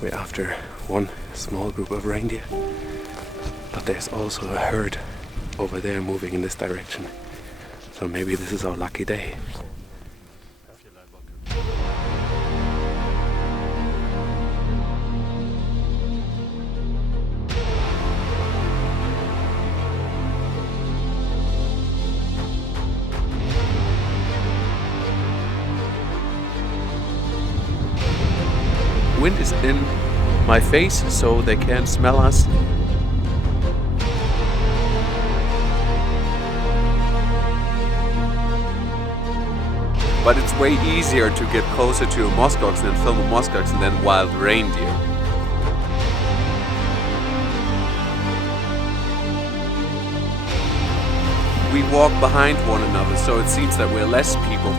we're after one small group of reindeer, but there's also a herd over there moving in this direction. So maybe this is our lucky day. Wind is in my face, so they can't smell us. But it's way easier to get closer to a muskox and film a muskox than wild reindeer. We walk behind one another, so it seems that we're less people.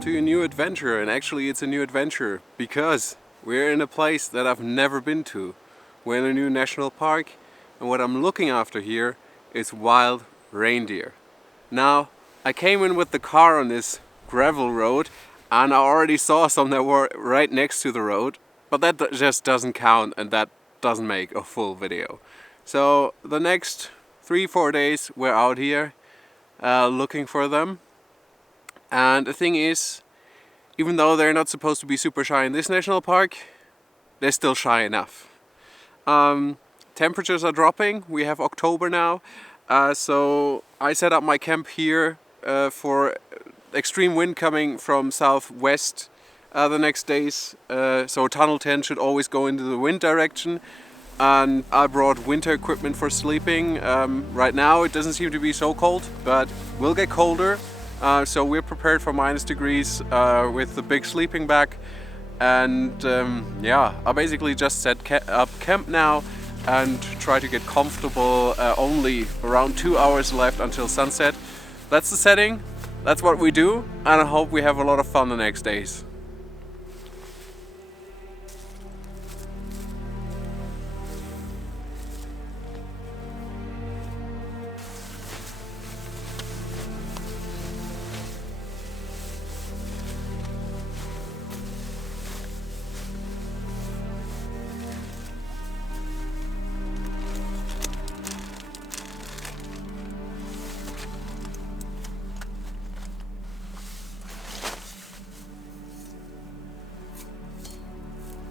To a new adventure, and actually it's a new adventure because we're in a place that I've never been to. We're in a new national park, and what I'm looking after here is wild reindeer. Now, I came in with the car on this gravel road and I already saw some that were right next to the road, but that just doesn't count and that doesn't make a full video. So the next 3-4 days we're out here looking for them. And the thing is, even though they're not supposed to be super shy in this national park, they're still shy enough. Temperatures are dropping. We have October now. So I set up my camp here for extreme wind coming from southwest the next days. So tunnel tent should always go into the wind direction. And I brought winter equipment for sleeping. Right now it doesn't seem to be so cold, but will get colder. So we're prepared for -degrees with the big sleeping bag, and yeah, I basically just set up camp now and try to get comfortable. Only around 2 hours left until sunset. That's the setting, that's what we do, and I hope we have a lot of fun the next days.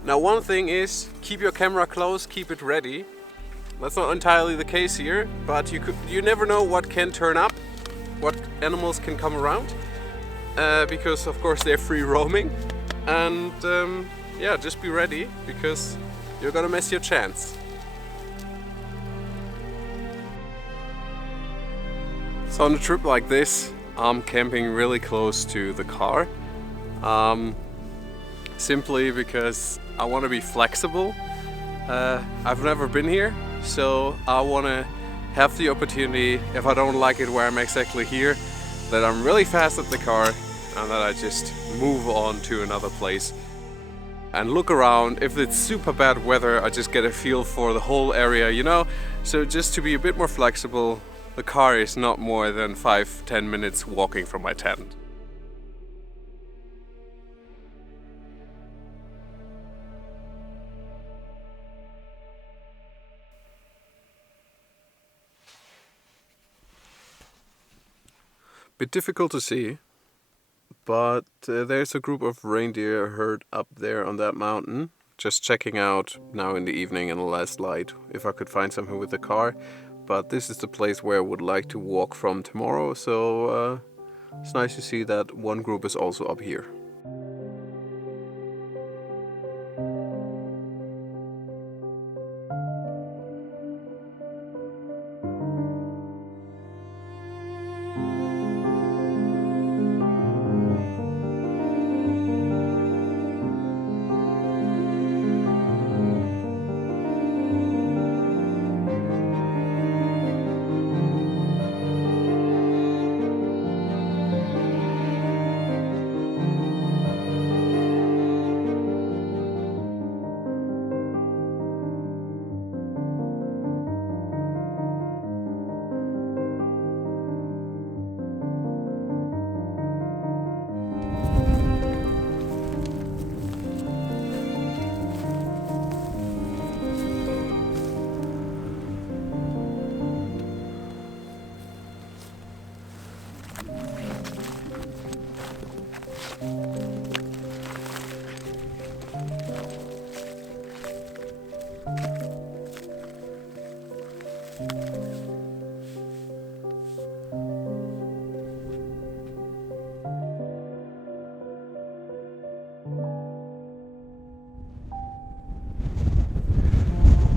Now one thing is, keep your camera close, keep it ready. That's not entirely the case here, but you never know what can turn up, what animals can come around, because of course they're free roaming. And yeah, just be ready, because you're gonna miss your chance. So on a trip like this, I'm camping really close to the car. Simply because I want to be flexible. I've never been here, so I want to have the opportunity, if I don't like it where I'm exactly here, that I'm really fast at the car and that I just move on to another place. and look around. If it's super bad weather, I just get a feel for the whole area, you know? So just to be a bit more flexible, the car is not more than 5-10 minutes walking from my tent. Bit difficult to see, but there's a group of reindeer herd up there on that mountain. Just checking out now in the evening in the last light if I could find something with the car. But this is the place where I would like to walk from tomorrow, so it's nice to see that one group is also up here.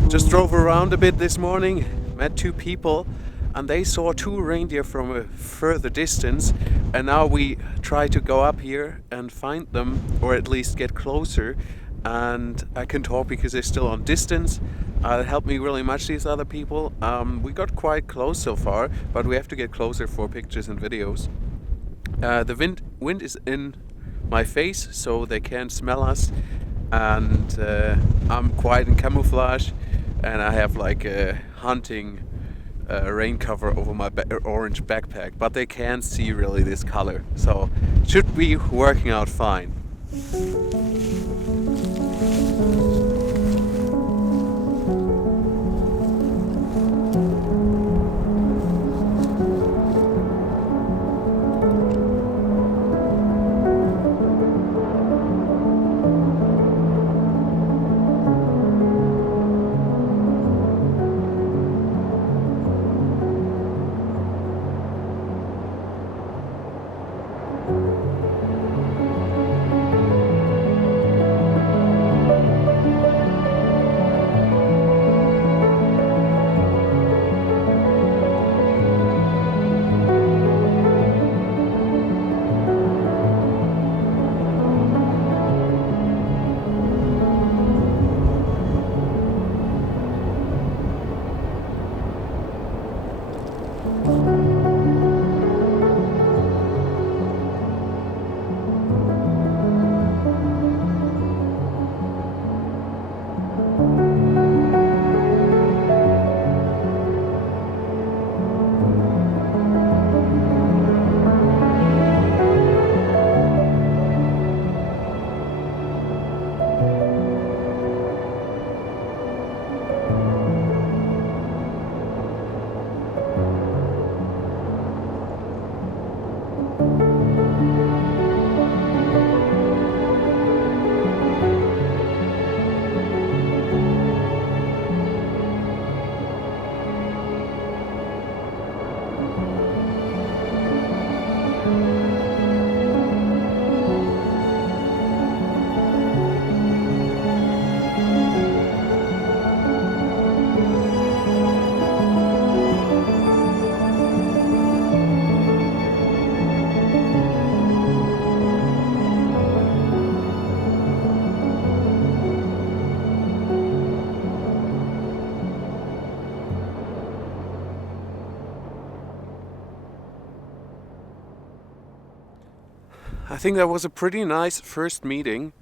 Just drove around a bit this morning, met two people, and they saw two reindeer from a further distance, and now we try to go up here and find them, or at least get closer. And I can talk because they're still on distance. It helped me really much, these other people. We got quite close so far, but we have to get closer for pictures and videos. The wind is in my face, so they can't smell us, and I'm quite in camouflage, and I have like a hunting rain cover over my orange backpack, but they can't see really this color, so it should be working out fine. I think that was a pretty nice first meeting.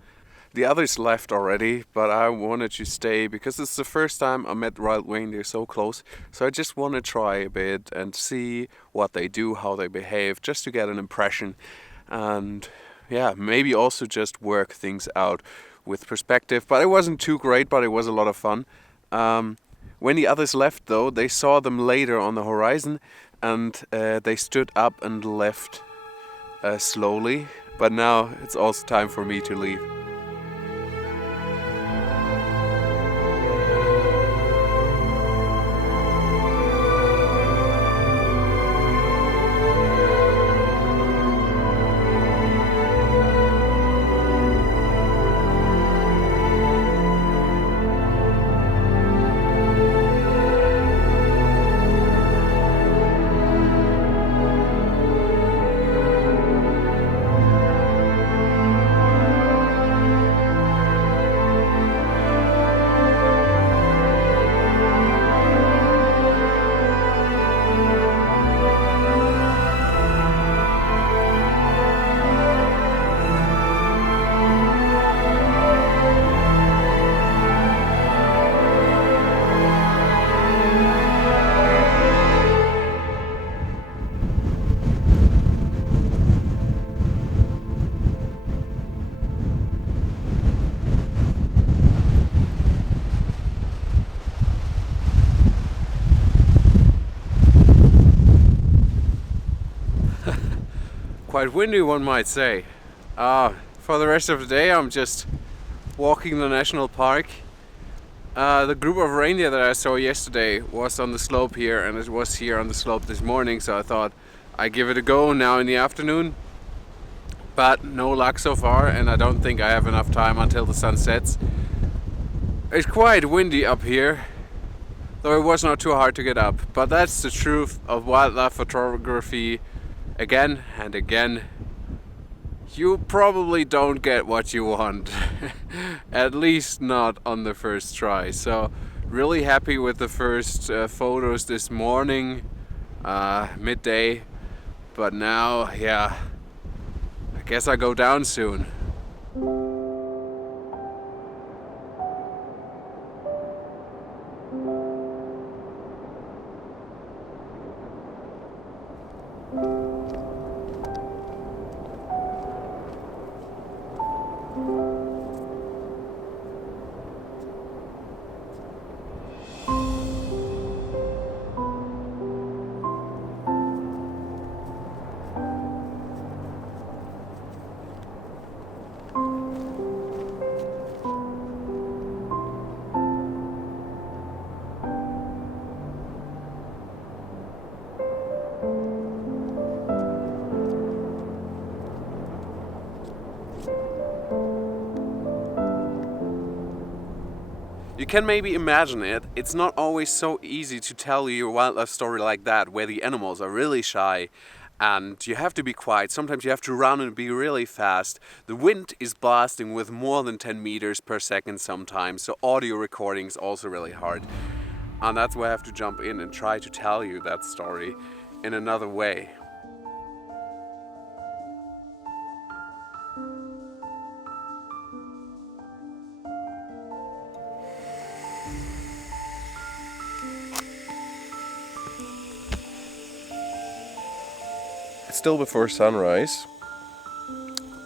The others left already, but I wanted to stay because it's the first time I met wild reindeer so close. So I just want to try a bit and see what they do, how they behave, just to get an impression. And yeah, maybe also just work things out with perspective. But it wasn't too great, but it was a lot of fun. When the others left though, they saw them later on the horizon, and they stood up and left slowly. But now it's also time for me to leave. Quite windy, one might say. For the rest of the day I'm just walking the national park. The group of reindeer that I saw yesterday was on the slope here, and it was here on the slope this morning, so I thought I'd give it a go now in the afternoon. But no luck so far, and I don't think I have enough time until the sun sets. It's quite windy up here, though it was not too hard to get up. But that's the truth of wildlife photography. Again and again, you probably don't get what you want. At least not on the first try. So really happy with the first photos this morning, midday. But now, yeah, I guess I go down soon. You can maybe imagine it. It's not always so easy to tell your wildlife story like that, where the animals are really shy and you have to be quiet. Sometimes you have to run and be really fast. The wind is blasting with more than 10 meters per second sometimes, so audio recording is also really hard. And that's why I have to jump in and try to tell you that story in another way. It's still before sunrise,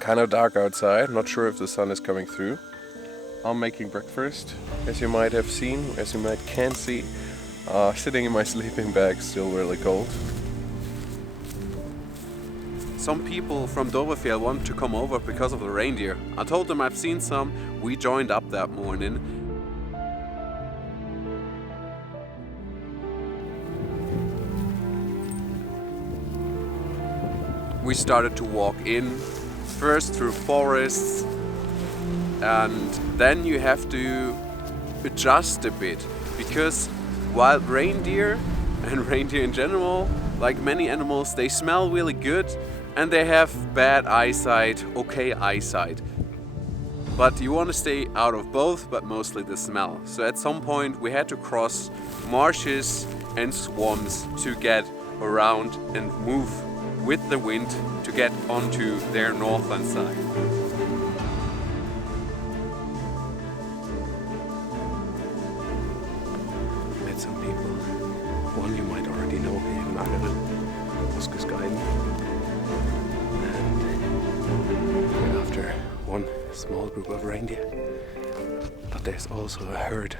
kind of dark outside, not sure if the sun is coming through. I'm making breakfast, as you might have seen, as you can see, sitting in my sleeping bag, still really cold. Some people from Dovrefjell want to come over because of the reindeer. I told them I've seen some, we joined up that morning. We started to walk in, first through forests, and then you have to adjust a bit, because wild reindeer and reindeer in general, like many animals, they smell really good and they have bad eyesight, okay eyesight. But you want to stay out of both, but mostly the smell. So at some point we had to cross marshes and swamps to get around and move with the wind to get onto their northern side. small group of reindeer. But there's also a herd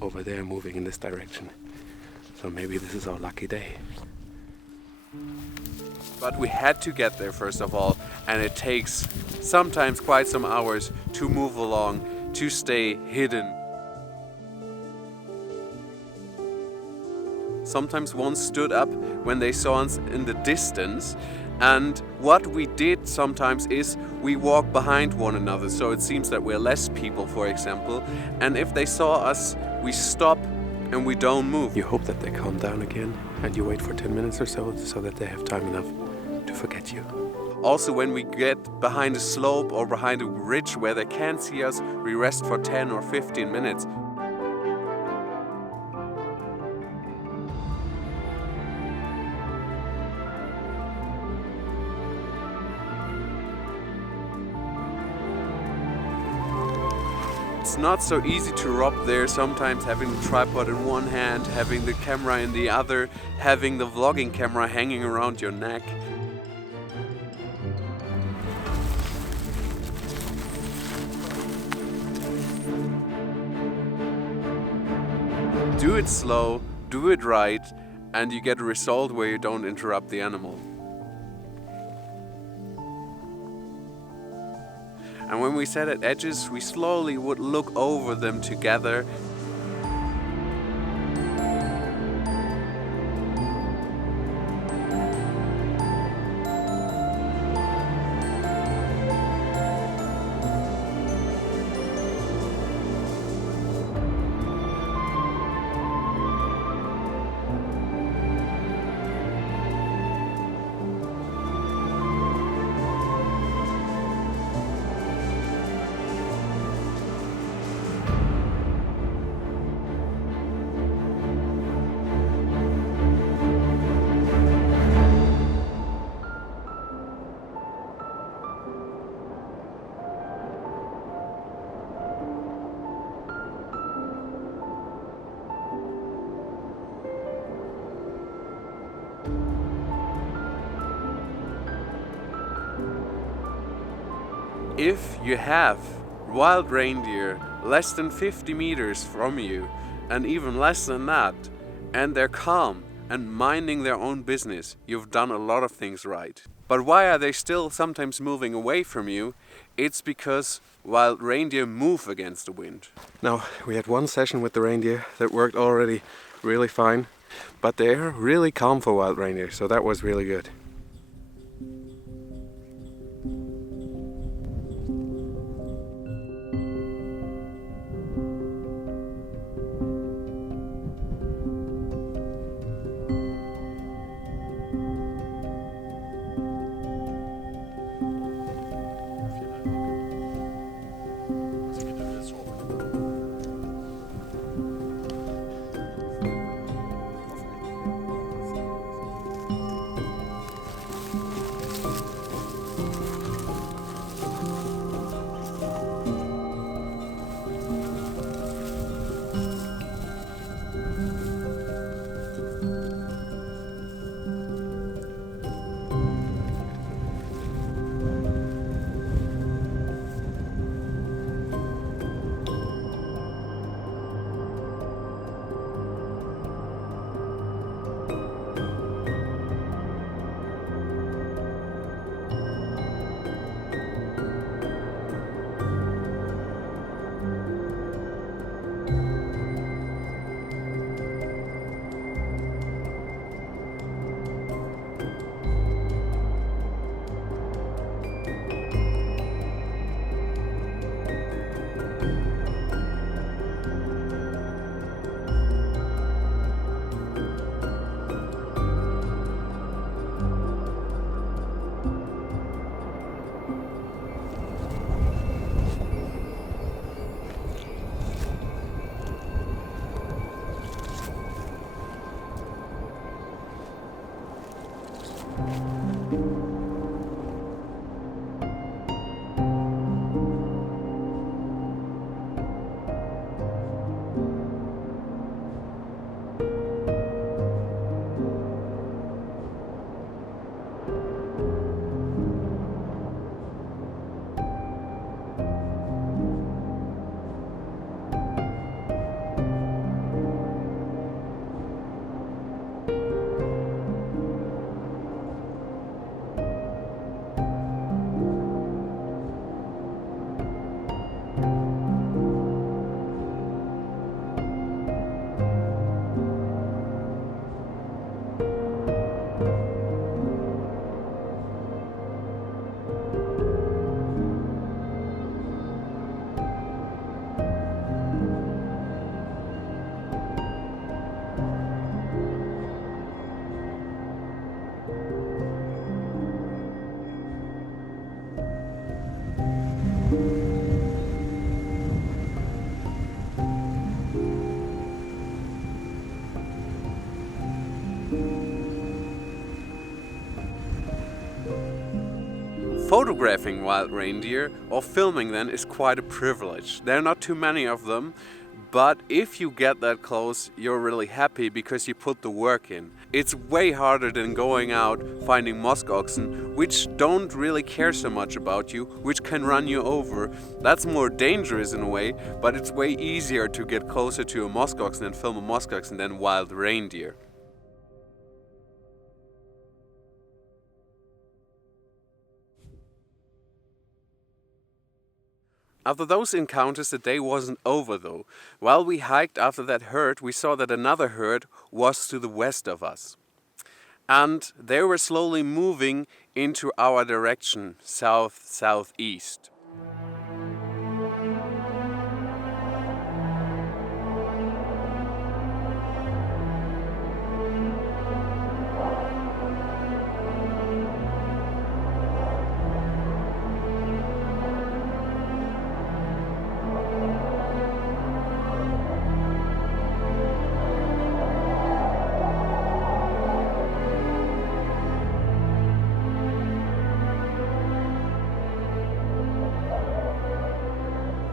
over there moving in this direction. So maybe this is our lucky day. But we had to get there first of all, and it takes sometimes quite some hours to move along, to stay hidden. Sometimes one stood up when they saw us in the distance, and what we did sometimes is we walk behind one another, so it seems that we're less people, for example, and if they saw us, we stop and we don't move. You hope that they calm down again, and you wait for 10 minutes or so that they have time enough to forget you. Also, when we get behind a slope or behind a ridge where they can't see us, we rest for 10 or 15 minutes. It's not so easy to rob there, sometimes having the tripod in one hand, having the camera in the other, having the vlogging camera hanging around your neck. Do it slow, do it right, and you get a result where you don't interrupt the animal. And when we sat at edges, we slowly would look over them together. If you have wild reindeer less than 50 meters from you, and even less than that, and they're calm and minding their own business, you've done a lot of things right. But why are they still sometimes moving away from you? It's because wild reindeer move against the wind. Now, we had one session with the reindeer that worked already really fine, but they're really calm for wild reindeer, so that was really good. Photographing wild reindeer or filming them is quite a privilege. There are not too many of them, but if you get that close, you're really happy because you put the work in. It's way harder than going out finding musk oxen, which don't really care so much about you, which can run you over. That's more dangerous in a way, but it's way easier to get closer to a musk oxen and film a musk oxen than wild reindeer. After those encounters, the day wasn't over though. While we hiked after that herd, we saw that another herd was to the west of us. And they were slowly moving into our direction, south-southeast.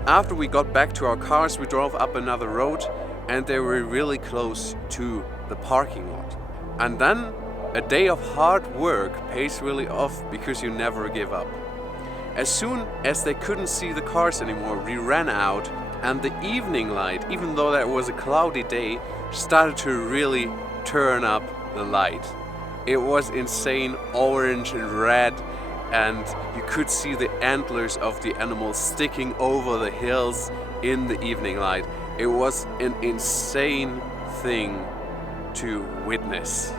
After we got back to our cars, we drove up another road and they were really close to the parking lot. And then a day of hard work pays really off because you never give up. As soon as they couldn't see the cars anymore, we ran out and the evening light, even though that was a cloudy day, started to really turn up the light. It was insane, orange and red, and you could see the antlers of the animals sticking over the hills in the evening light. It was an insane thing to witness.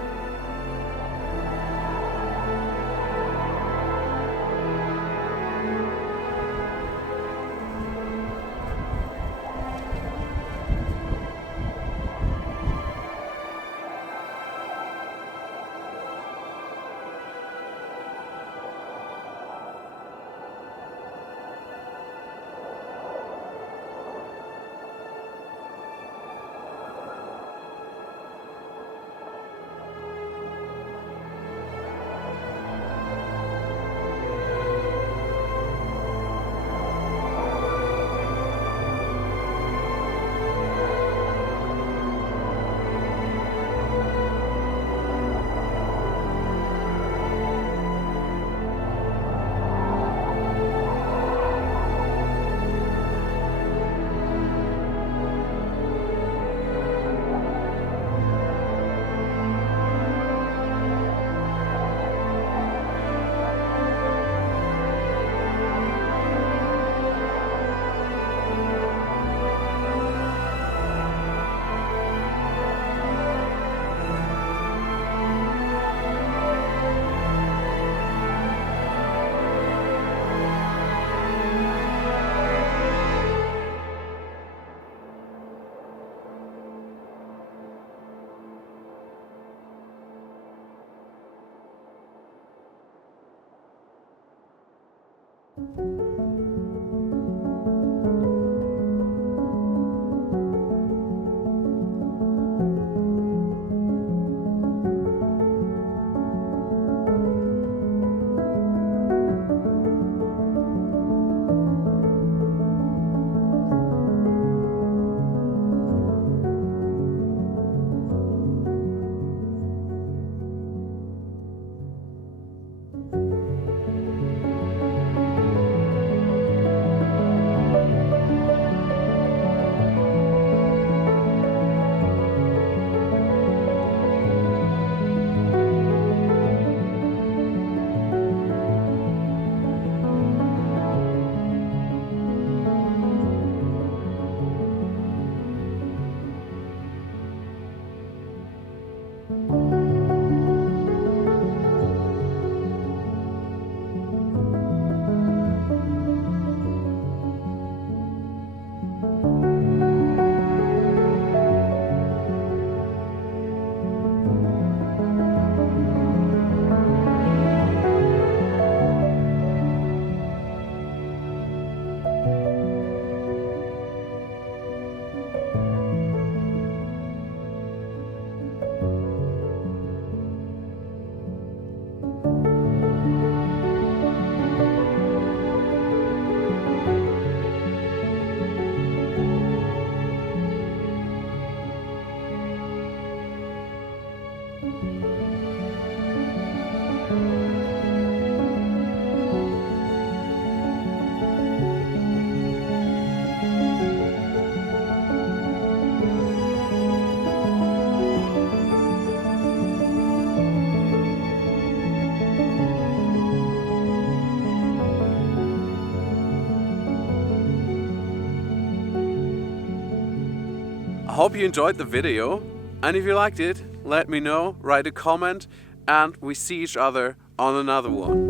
hope you enjoyed the video, and if you liked it, let me know, write a comment, and we see each other on another one.